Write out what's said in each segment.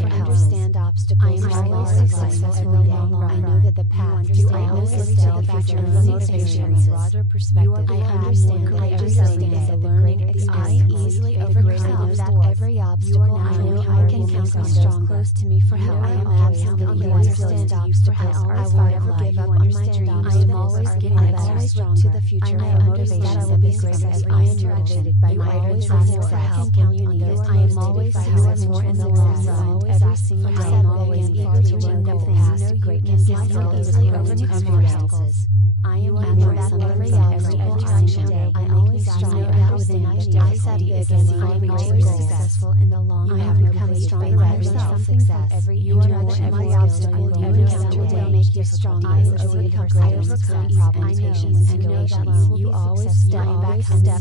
I understand obstacles. successful in the long run. I know that the path to greatness is to the future motivations. Broader perspective. I understand that everything is the greater the I easily overcome that every obstacle I know I can count on strong close to me for help. I am absolutely you understand obstacles are a part of life. You understand I am always getting better to the future for motivation will be success. I am motivated by my own tasks that I can count on those. I am always successful in the long run. Every single day I am always eager to learn the past to greatness. I can easily overcome obstacles. I am happy that every interaction I always strive out within I set big and I am always successful in the long run. I have become stronger by self-success. Every interaction, every obstacle you encounter will make you stronger. I overcome patience and patience. You always step back from the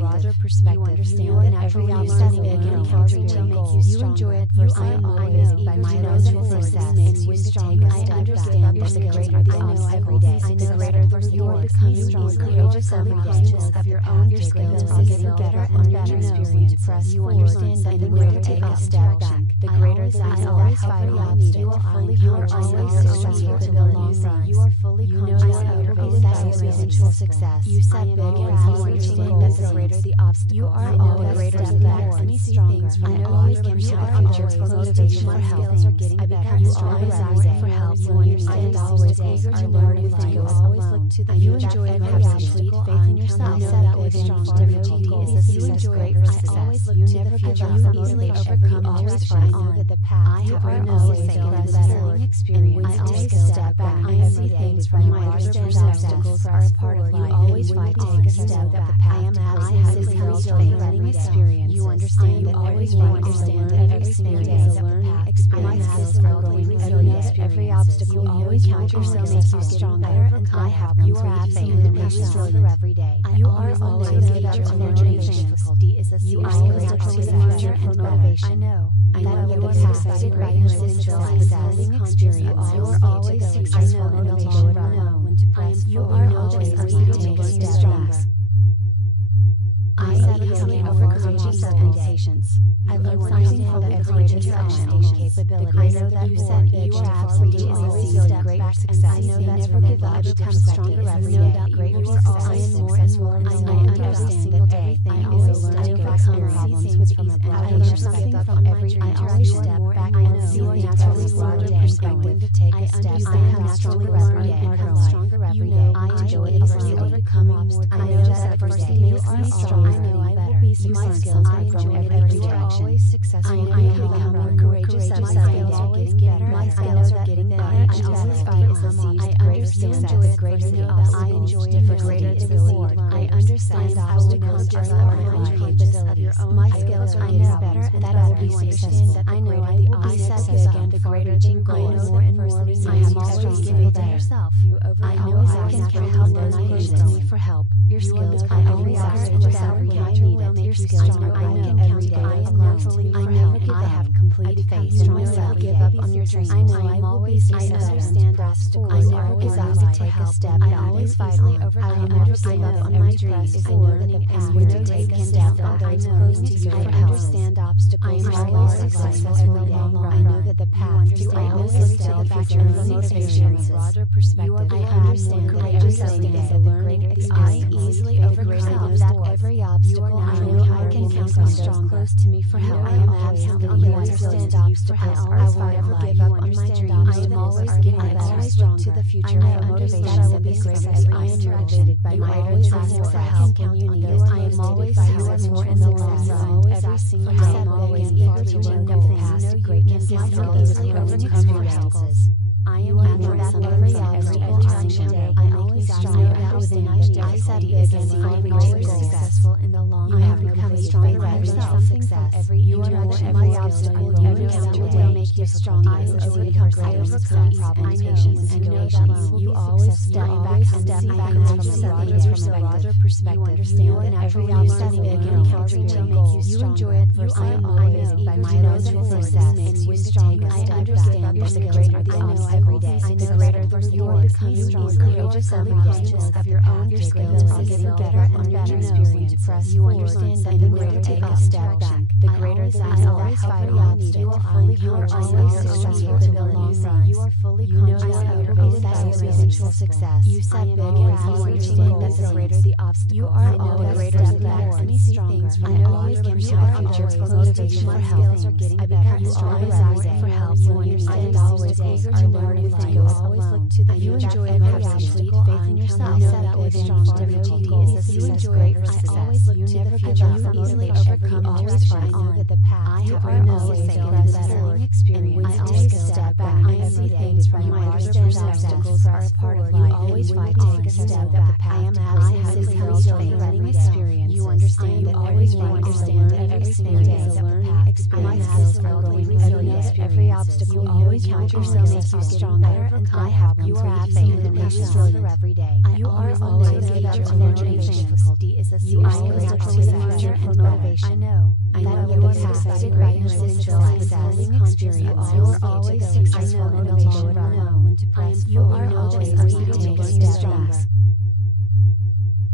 broader perspective. You understand that every obstacle you encounter will make you stronger. You enjoy adversity. I am always by my own success makes you stronger. I understand your skills are the obstacles every day. The greater the reward becomes stronger. Courageous every conscious of your own. Your skills are getting better and better. Experience press. You understand that the greater take a step back, the greater the I always fight odds. You are fully conscious of your successful in the long run. You are fully conscious of your eventual success. You set big and you understand that the greater the obstacle. You are always greater the better. Let me see things from I always can see the future for motivation. My skills are getting better. You always ask for help. You understand always eager to learn with you. Always look to the future. You enjoy every obstacle. Faith in yourself. Set with strong GT is a success. Great for success. You never give up. You easily overcome. Always fight on the path. I have always taken the better experience. I always step back. I see things from my understand obstacles are a part of life. You always fight. Take a step back. I am absolutely healthy learning experience. You understand that always you understand that every single day is a learning experience. My skills are growing every obstacle you always count yourself makes you stronger. And I have you are faith and patience every day. You are always leader on your difficulty is a you always look to the future and motivation. I know you are successful greatness is learning experience. You are always successful in the long run. When to press you are always leader to take a step back. I easily overcome obstacles. Patience. I learned something from every interaction capability. I know that you said you are absolutely always great success. I know that never give up. I become stronger every day. You are always more and more. I understand that everything is a learning experience with ease and I learn something from every interaction. Step back and see the naturally broader perspective to take a step. I have stronger every day. Stronger every day. I enjoy adversity. Overcoming obstacles. I know that adversity makes me strong. I know I will be successful. I enjoy every direction. Always successful. I am becoming more courageous. My skills are getting better. My skills are getting better. I always fight is a seed. I understand the greater the obstacle. I enjoy diversity. The reward. I understand obstacles are part of my capabilities. My skills are getting better. That I will be successful. I know I will be successful. The greater the goals. More and more. I am always giving to yourself. I know I can count on those close to me for help. Your skills are always asked for every time you will make your skills are I can every day. I am mentally for help. I have complete faith in myself. Give up on your dreams. I know I am always successful. I understand obstacles. I never give up. I take a step. I always finally overcome. I never give up on my dreams. I know that the path to take a step. Others close to you. I understand obstacles. I am always successful in the long run. I know that the path to greatness is to the future motivation. Broader perspective. I understand that everything is a learning experience. I easily overcome that every obstacle. I know I can count on strong close to me for help. I am absolutely you understand obstacles are a part of life. Give up on my dreams. I am always getting better to the future for motivation will be success. I am motivated by my own tasks that I can count on those. I am always successful in the long run. Every single day I am always eager to learn the past to greatness. I can easily overcome obstacles. I am happy that every interaction I always strive out within I set big and I am always successful in the long run. I have become stronger by self-success. Every interaction, every obstacle you encounter will make you stronger. I overcome problems and patience and patience. You always step back from the broader perspective. You understand that every obstacle you encounter will make you stronger. You enjoy adversity. I am always by my own success makes you stronger. I understand your skills are the obstacles every day. The greater the reward becomes stronger. Courageous every conscious of your own. Your skills are getting better and better. Experience press. You understand that the greater take a step back, The greater the always fight odds, you are fully conscious of your successful in the long run. You are fully conscious of your eventual success. You set big goals, you understand that the greater the obstacle, you are always greater the reward. I see things from I always give you the future for motivation for help. I become stronger every day for help. You understand always eager to learn new things. Always look to the future. You enjoy every obstacle. Faith in yourself. I know that strong difficulty is a success. Great for success. You never give up. You easily overcome. Always fight on the path. I are always better experience. I always step back. I see things from my understanding. Obstacles are a part of life. You always fight. Take a step back. I am absolutely healthy. Learning experience. You understand that always you understand everything is a learning experience. My skills are growing resilient. Every obstacle you always count yourself makes you stronger. And I have you are absolutely and patience every day. You are always give up on motivation. Difficulty is a you always look to the future and motivation. I know you are successful. Greatness is success. Experience. You are always successful in the long run. When to press, you are always take a step back.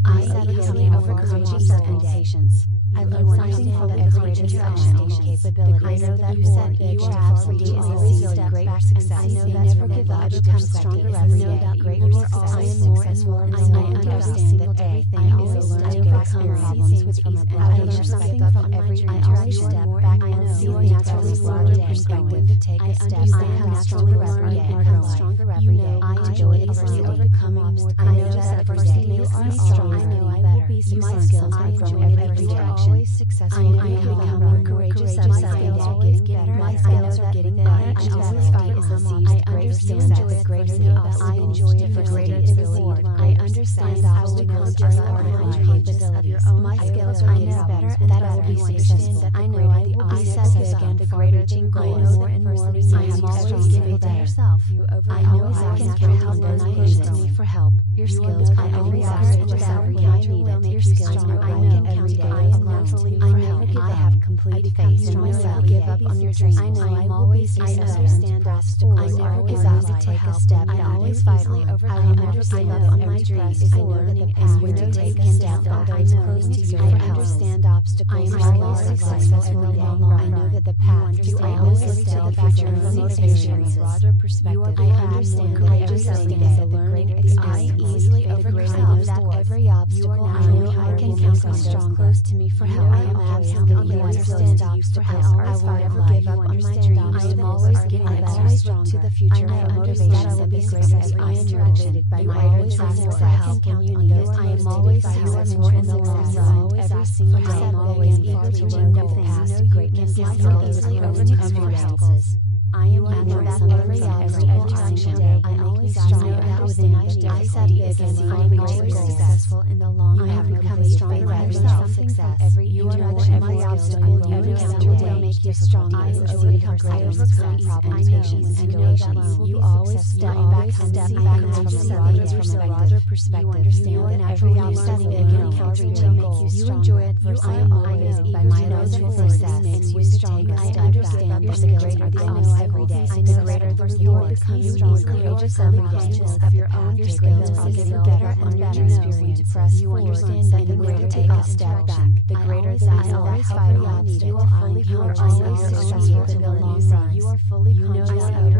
I easily overcome expectations. I learned something from every introduction capability. I know that you said you are absolutely a great success. I know that never give up. I become stronger every day. Great success. I am more and more. I understand that everything is a learning experience with ease. I learn something from every interaction. Back I know you are naturally larger perspective to take a step. I am stronger every day. You know I enjoy easily overcoming more. I know that adversity makes me strong. I know I will be successful. I enjoy every direction. Always successful. I am becoming more courageous. My skills are getting better. My skills are getting better. I always fight is a seed. I understand the greater the obstacle. I enjoy it. The greater the reward. I understand obstacles are part of my capabilities. My skills are getting better, and that I will be successful. I know I will be successful. The greater the goals. More and more. I am always giving to yourself. I know I can count on those close to me for help. Your skills are every obstacle every I need it. Your skills are I know every day. I am mentally for help. I have complete faith in myself. Give up on your dreams. I know I'm always successful. I understand obstacles. I never give up to take a step. I always fight on. I never give up on my dreams. I know that the path to take a step. I know close to you. I understand obstacles. I am always successful in the long run. I know that the path to I always look to the future and motivation. Broader perspective. I understand that everything is a learning experience. I easily overcome every obstacle. I know I can count on strong close to me for help. I am absolutely you understand obstacles. I will never give up on my dreams. I am always getting better. I always look to the future for motivation and be success. I am motivated by my always success. I can count on those. I am always successful in the long run. Every single day, I am always eager to learn new things. Greatness is easily overcome obstacles. I am that every interaction. I always know that within I set big and I am always successful in the long run. I have become stronger at success. Every interaction, every obstacle you encounter will make you stronger. I overcome problems and patience and patience. You always step back from a broader perspective. You understand that every obstacle you encounter will make you stronger. You enjoy adversity. I am always eager to know success makes you stronger. I understand your skills are the obstacle. Every day, the greater the reward. You more courageous every day. Of your own, your skills are getting better and better. Experience to press. You understand that the greater take a step back. The greater the I always fight odds. You are fully conscious. Always successful in the long run. You are fully conscious of your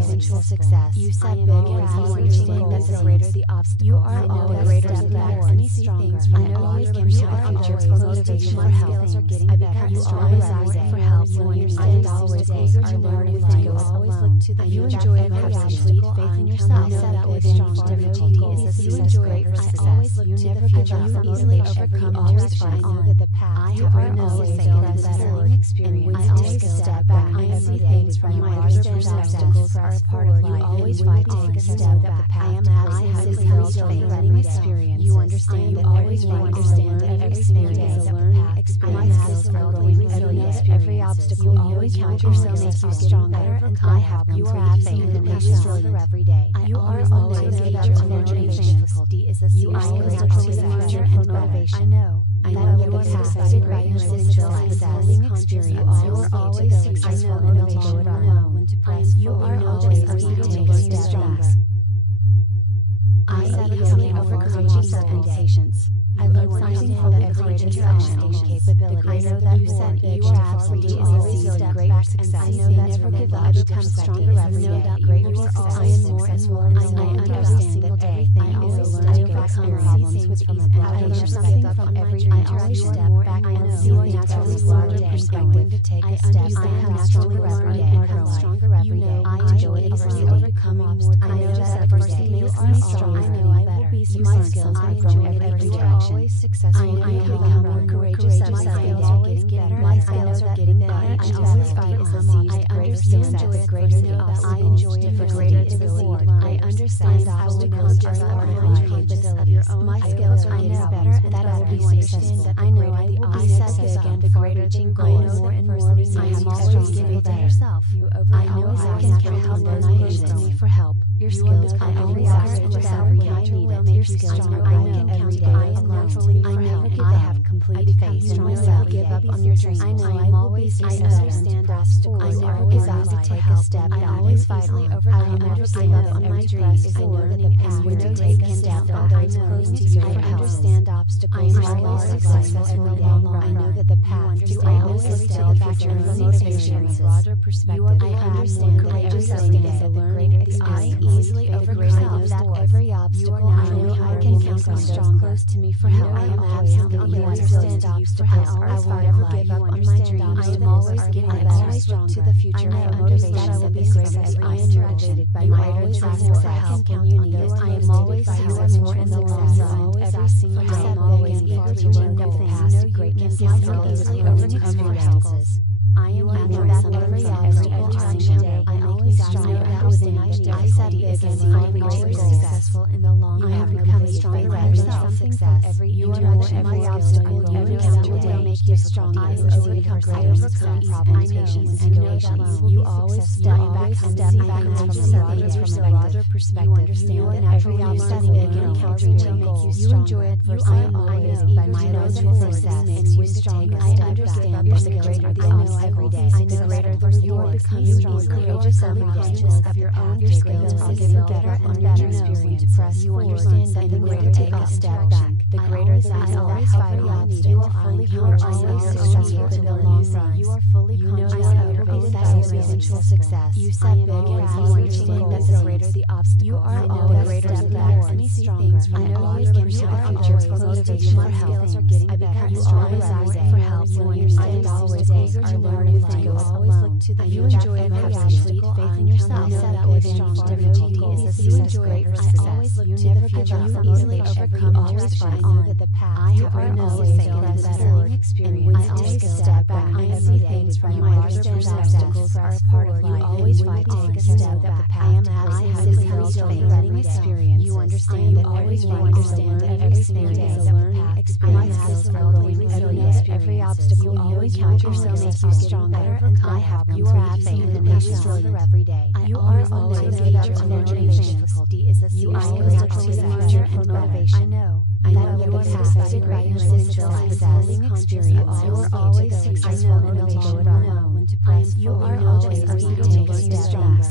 eventual success. You set big goals. You understand that the greater the obstacle. You are always greater the reward. I see things from I always give you the future for motivation for help. I become stronger every day for help. You understand always eager to learn new things. Always look to the you enjoy every obstacle. Faith in yourself. I know that with strong difficulty is a success. Great for success. You never give up. You easily overcome. Always fight on the path. I are always better experience. I always step back. I see things from my understanding. Obstacles are a part of life. You always fight. Take a step back. I am absolutely healthy. Learning experience. You understand that always you understand everything is a learning experience. My skills are growing resilient. Every obstacle you always count yourself makes you stronger. And I have you are absolutely and patience every day. You are always give up on motivation. Difficulty is a you always look to the future and motivation. I know you are successful. Greatness is success. Experience. You are always successful in the long run. When to press, you are always eager to take a step back. I easily overcome expectations. I love something for the great interaction capability. I know that you said you are absolutely a step back success. I know that forgive I become stronger every day. Great success. I am more and more. I understand that everything is a learning experience with ease and I learn something from every interaction. Step back and see a naturally larger perspective to take a step. I am stronger every day. Stronger every day. I enjoy overcoming obstacles. I know that adversity makes me stronger. I know I will be successful. I enjoy every interaction. I am becoming more courageous every day. My skills are getting better. I always fight is a seed of great success. I enjoy difficulty is a reward. I understand obstacles are part of my capabilities. My skills are getting better and that I will be successful. I know I will be successful. The greater reaching goals more and more. I am always giving to yourself. I always can count on those close to me for help. Your skills I always ask for help when I need it. Your skills I can every day. I am naturally for help. I have complete faith in myself. Give up on your dreams. I know I am always I understand obstacles. I never give up to take a step. I always fight over. I never give up on my dreams. I know that the path when to take a step. Although it's close to you for help. I understand obstacles. I am always successful in the long run. I know that the path to I always look to the future and motivations. Broader perspective. I understand that everything is a learning experience. I easily overcome that every obstacle. I know I can count on strong close to me for help. I am absolutely you understand obstacles. I will never give up on my dreams. I am always getting better to the future for motivation and be great as I am motivated by my interests for help when you need it. I am always successful in the long run. Every single day I am always eager to learn new things. Greatness is so easily overcome obstacles. I am happy that every interaction I always know that within I set big and I am always successful in the long run. I have become stronger at success. Every interaction, every obstacle you encounter will make you stronger. I overcome problems and patience and patience. You always step back and step back from a broader perspective. You understand that every obstacle you encounter will make you stronger. You enjoy adversity. I am always by my own success makes you stronger. I understand your skills are the obstacle. Every day, the greater the reward becomes more courageous every day. Of your own, your skills are getting better and better. Experience. Press you understand that the greater take a step back, the greater the I always fight odds. You are fully conscious of your successful in the long run. You are fully conscious of your eventual success. You set big and you understand that the greater the obstacle. You are always greater than that. Any things from I always give you the future for motivation for help. I become stronger for help. You understand always eager to learn new things. Always look to the you enjoy every obstacle. Faith in yourself. Set with strong difficulty is a success. Great success. You never give up. You easily overcome. Always fight on the path. I have always faith in experience. I always step back and see things from my understanding. Obstacles are a part of life. You always fight. Take a step back. I am absolutely learning experience. You understand that always you understand that everything is a learning experience. My skills are growing every obstacle you always encounter so makes you stronger. And I have you are absolutely in the patience every day. You are always give up on motivation. Difficulty is a you always look to the future and motivation. I know you are successful greatness is learning experience. You are always successful in the long run. When to press you are always eager to take steps back.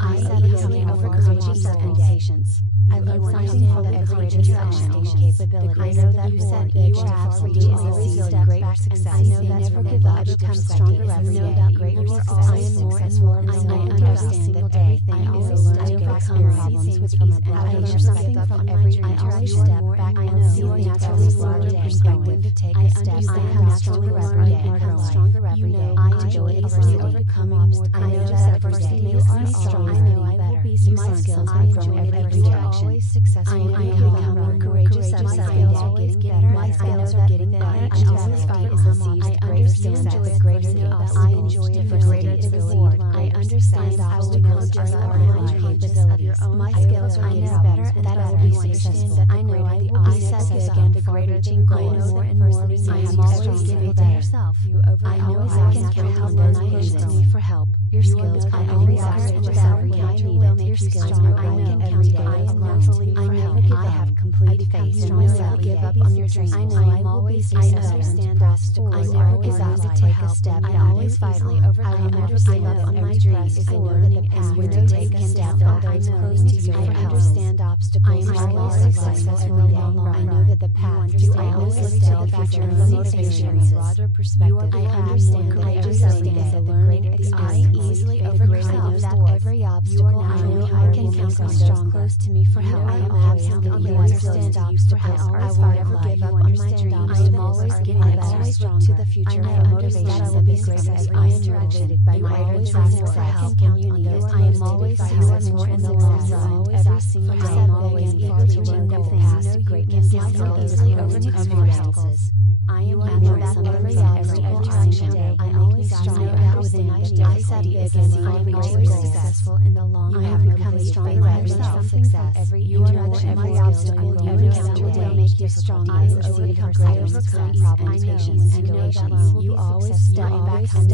I easily overcome obstacles and patience. I learned something from every interaction capability. I know that you said you are absolutely a step great success. I know that forgive up become stronger every day. Greater success. I am more and more. I understand that everything is a learning experience with ease and I learn something from every interaction. Step back and see a naturally larger perspective to take a step. I am naturally every day. Become stronger every day. I enjoy overcoming obstacles. I know that adversity makes me strong. I know I will be successful. I enjoy every interaction. Always successful. I am becoming more courageous every day. My skills are getting better. I always fight is a seed of great success. The greater the obstacle, I enjoy difficulty is a reward. I understand obstacles are part of my capabilities. My skills are getting better and that I will be successful. I know I will be successful. The greater reaching goals more and more. I am always giving to yourself. I always can count on those close to me for help. Your skills I always ask for help when I need it. Your skills I can count every day. I am naturally for help. I have complete faith in myself. Give up up on your dreams. I know I will be successful. I understand obstacles. I never give up to take a step. I always finally overcome. I will never give up on my dreams. I know that the path to take a step. Others close to you for help. I understand obstacles. I am always successful in the long run. I know that the path to always look to the future and motivations. Broader perspective. I understand that every study is that the greater the I easily overcome that every obstacle. I know I can count on those close to me for help. I am absolutely you understand obstacles. I will never give up on my dreams. I am always getting better. I always look to the future for motivation. I will be success. I am motivated by greater tasks that I can count on those. I am always successful in the long run. Every single day I am always eager to learn the past to greatness. I can easily overcome obstacles. I am happy that every interaction I always strive out within I set big and I am always successful in the long run. I have become stronger at self-success. Every interaction, every obstacle you encounter will make you stronger. I overcome problems, patience, and patience. You always step back from a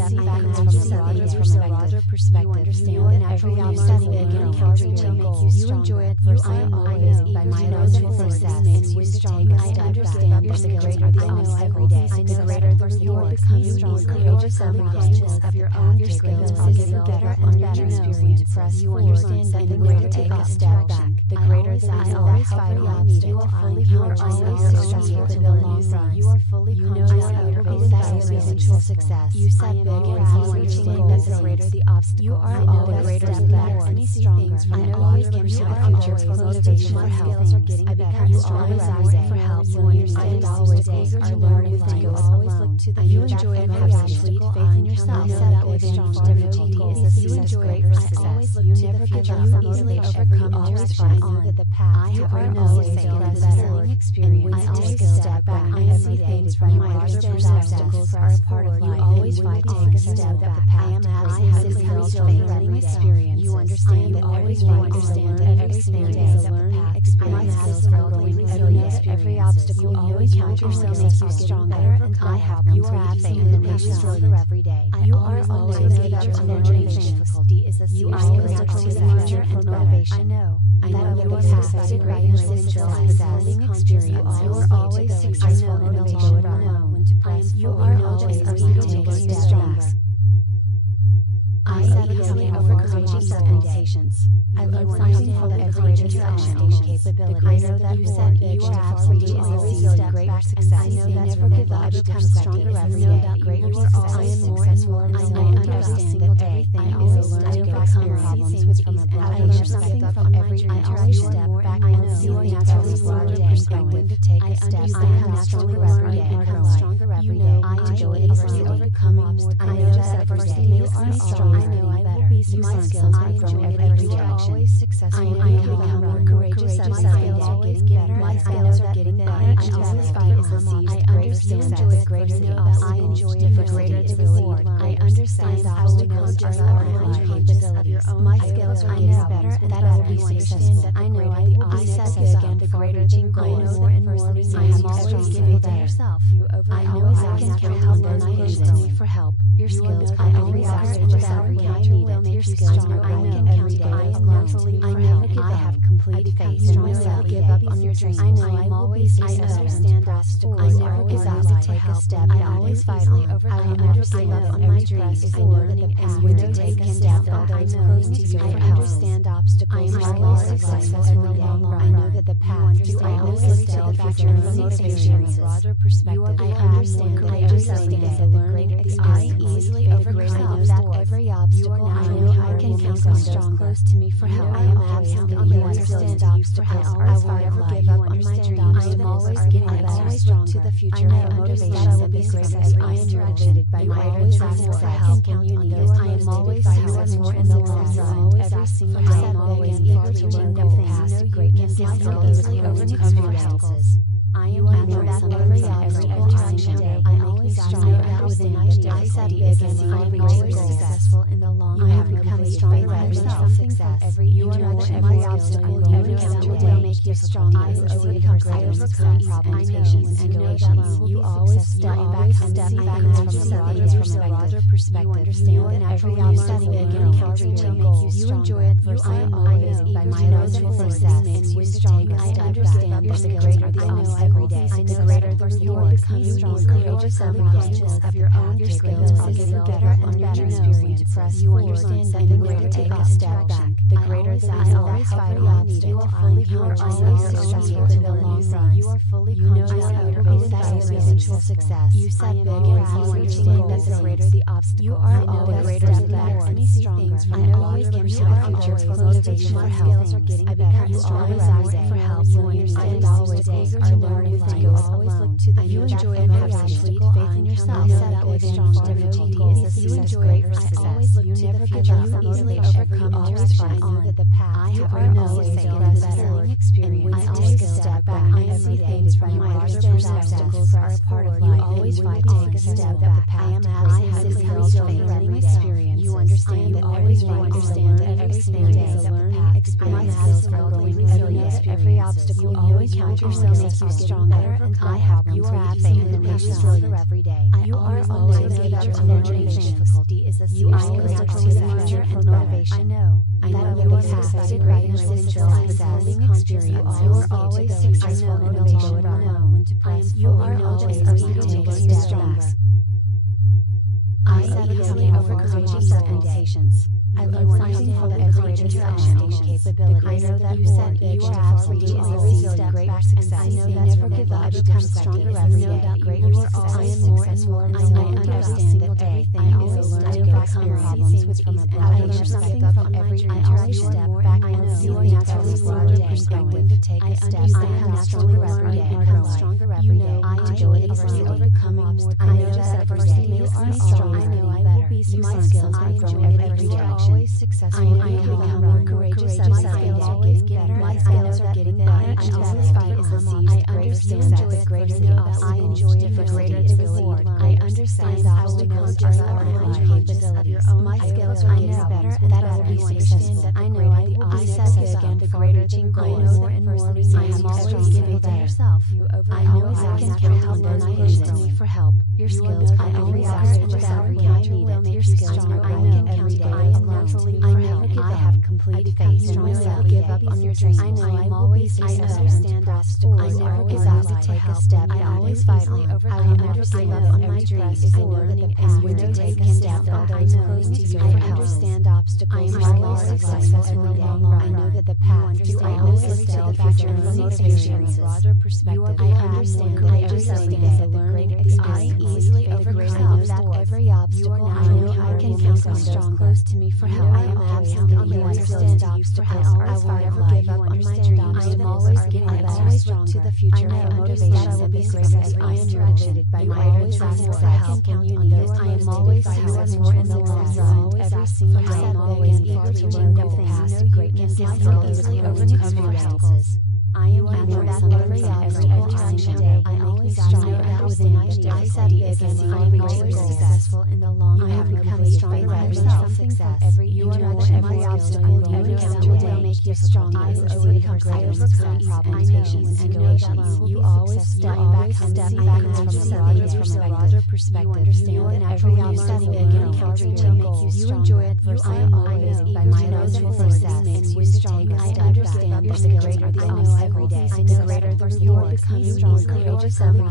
broader perspective. You understand that every obstacle you encounter will make you stronger. You enjoy adversity. I am always eager to know that success makes you stronger. I understand your skills are the obstacle. Every day, the greater the reward. Become stronger, courageous, and conscious of your own skills. Are getting better and better experience. You understand that the greater take a step back, the greater the I always fight on. You are fully conscious of your successful in the long run. You are fully conscious of your own eventual success. You set big and you understand that the greater the obstacle. You are always greater the better. Let me see things from the always pursue the future for motivation. My skills are getting better. You always ask for help. You understand always eager to learn with you. Always look to the future. You enjoy every obstacle. Faith in yourself. You know that with strong difficulty is a success. Greater success. You never give up. You easily overcome. Always fight on. That the path you are always better experience. I always step back. I see things from my understanding. Obstacles are a part of life. You always fight. Take a step back. I am absolutely learning experience. You understand that everything. You understand that everything is a learning experience. My skills are growing. Every obstacle you always count yourself makes you stronger. I have you are absent and the patient stronger every day. You are always eager to learn. Difficulty is a serious look to the future and motivation. I know you are success in greatness and learning experience. You are always successful in the long run. When to press, you are always eager to take steps back. I easily overcome obstacles. Patience. I learned something from every interaction capability. I know that you said you are absolutely a great success. I know that never give up. I become stronger every day. Greater success. I am more and more. I understand that everything is a learning experience with ease and I learn something from every interaction. Step back. I know you are naturally broader perspective to take a step. I am naturally every day. Become stronger every day. I enjoy easily overcoming obstacles. I know that adversity makes me strong. I know I will be successful. I enjoy every interaction. Always successful. I am becoming more courageous and my skills are getting better. My skills are getting better. I always fight is a seized greater success. The greater the I enjoy the greater the reward. I understand obstacles are my capabilities of your own. My skills are getting better and that I will be successful. I know I will be successful. The greater the goals more and more. I am always giving to yourself. I always ask for help and I need for help. Your skills are always ask for every I need it. Your skills are I know every day. I am learning. I know I have complete faith in myself. Give up on your dreams. I know I will be successful. I understand obstacles. I never give up to take a step. I always finally overcome. I never give up on my dreams. I know that the path to take a step. Others close to you. I understand obstacles. I am always successful in the long run. I know that the path to always look to the future and motivations. Broader perspective. I understand that every study is a learning experience. I easily overcome that every obstacle. I know I can count on those close to me for help. I am absolutely you understand obstacles. I will never give up on my dreams. I am always getting better. I always look to the future. I motivation. I will be successful. I am motivated by greater tasks that I can count on those. I am always successful in the long run. Every single day I am always eager to learn the past greatness. I can easily overcome obstacles. I am happy that every interaction I always strive out within I set big and I am always successful in the long run. I have become stronger at self-success. Every interaction, every obstacle you encounter will make you stronger. I overcome greater success and patience and patience. You always step back from a broader perspective. You understand that every obstacle you encounter will make you stronger. You enjoy adversity. I am always eager to know that success makes you stronger. I understand your skills are the every day. The greater the reward, becoming stronger, courageous every day. Of your own, your skills are getting better and better. Experience. You understand that the greater take a step back, the greater the I always fight odds. You are fully conscious, always successful in the long run. You are fully conscious of that eventual success. You set big goals, you understand that the greater the obstacle. You are always greater the reward. Me see things from I always pursue the future for motivation for health. I become stronger every day for help. You understand always eager to learn new things. Always look to the future. You enjoy every obstacle. Faith in yourself. Set out with strong difficulty is a success. Great success. You never give up. You easily overcome. Always fight on. That the path I have always taken the better experience. I always step back. I see things from my understanding. Obstacles are a part of life. You always fight. Take a step that the path. I have this learning experience. You understand that always you understand every experience is a learning experience. Every obstacle you always count yourself makes you stronger. And I have you are absent and stronger every day. You are always future motivation. Difficulty is a you always look to the future and motivation. I know you are success. Greatness is success. Experience. You are always successful in the long run. You are always eager to take a step back. I easily overcome expectations. I learned something from every interaction capability. I know that you said you are absolutely always a great success. I know that never give up. I become stronger every day. You are always I am more and more. I understand that everything I always learn to overcome problems with ease. I learn something from every interaction. Step back. I know you are naturally broader perspective to take a step. I am naturally every day. Become stronger every day. I enjoy easily overcoming obstacles. I know that adversity makes me strong. I know I will be successful. I enjoy every interaction. Always successful. I am becoming more courageous. My skills are getting better. My skills are getting better. I always fight is a seized greater success. Greater the obstacle. I enjoy the greater the reward. I understand obstacles are part of my capabilities. My skills are getting better, and that I will be successful. I know I will be successful. The greater the goals. More and more. I am always giving to yourself. I know I can count on those close to me for help. Your skills are every obstacle every I need it. Your skills are I know every day. I am naturally for help. I have complete faith in myself. Give up on your dreams. I know I'm always I understand obstacles. I never give up to take a step. I always fight on. I will never give up on my dreams. I know that the path when you take a step that I know close to you. I understand obstacles. I am always successful in the long run. I know that the path to I always look to the future and motivation. Broader perspective. I understand that everything is a learning experience. I easily overcome every obstacle. I know I can count on those close to me for help. I am absent on you understand obstacles. I will never give up on my dreams. I am always getting better. I always look to the future and motivation. I will be success. I am motivated by my always success. I can count on those. I am always successful in the long run. Every single day, I am always eager to learn new things. Greatness is easily overcome obstacles. I am at every interaction day. I always know that within I study again. I am always successful in the long run. I have become stronger every success. Every interaction, every obstacle you encounter will make you stronger. I overcome problems and patience and patience. You always step back from a broader perspective. You understand that every obstacle you encounter will make you stronger. You enjoy adversity. I am always eager to know that success makes you stronger. I understand your skills are the obstacle. Every day, the greater the reward. Becoming stronger, courageous every day.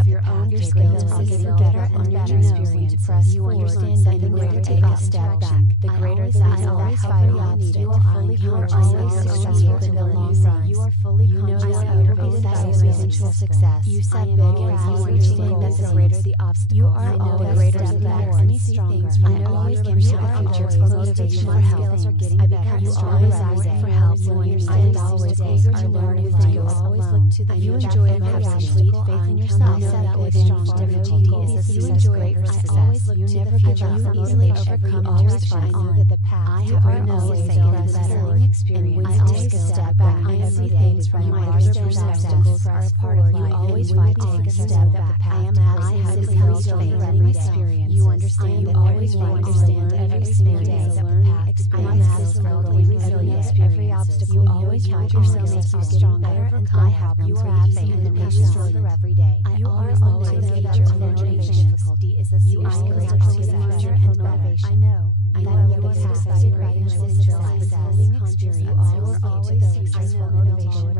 Of your own, your skills are getting better and better. Experience. You understand that the greater take a step back, the greater the I always fight odds. You are fully conscious, always successful in the long run. You are fully conscious of that eventual success. You set big goals. You understand that the greater the obstacle. You are always greater the reward. Me see things from I always pursue the future for motivation for health. I become stronger every day for help. You understand always eager to learn new things. Always look to the you enjoy every obstacle. Faith in yourself. Set out with strong difficulty is a success. Great success. You never give up. You easily overcome. Always fight on. That the path I have always taken the better experience. I always step back. I see things from my understanding. Obstacles are a part of life. You always fight. Take a step that the path I have become stronger every experience. You understand that always you understand every single day that the path experience is totally resilient. Every obstacle you always count yourself makes you stronger. And I have you are absent and become stronger every day. You are always future motivation. Difficulty is a you always look to the future and motivation. I I know that you have success, greatness, success, fulfilling experience. You are always successful, motivation.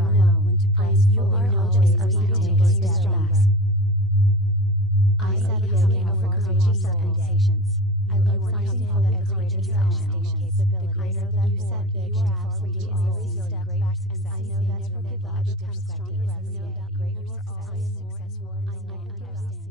You are always take a step back. I said easily overcome expectations. I love finding out that courageous capability. I know that you said that you absolutely always step back success. I know that's from the positive perspective. I know that greater success. I am successful and I understand.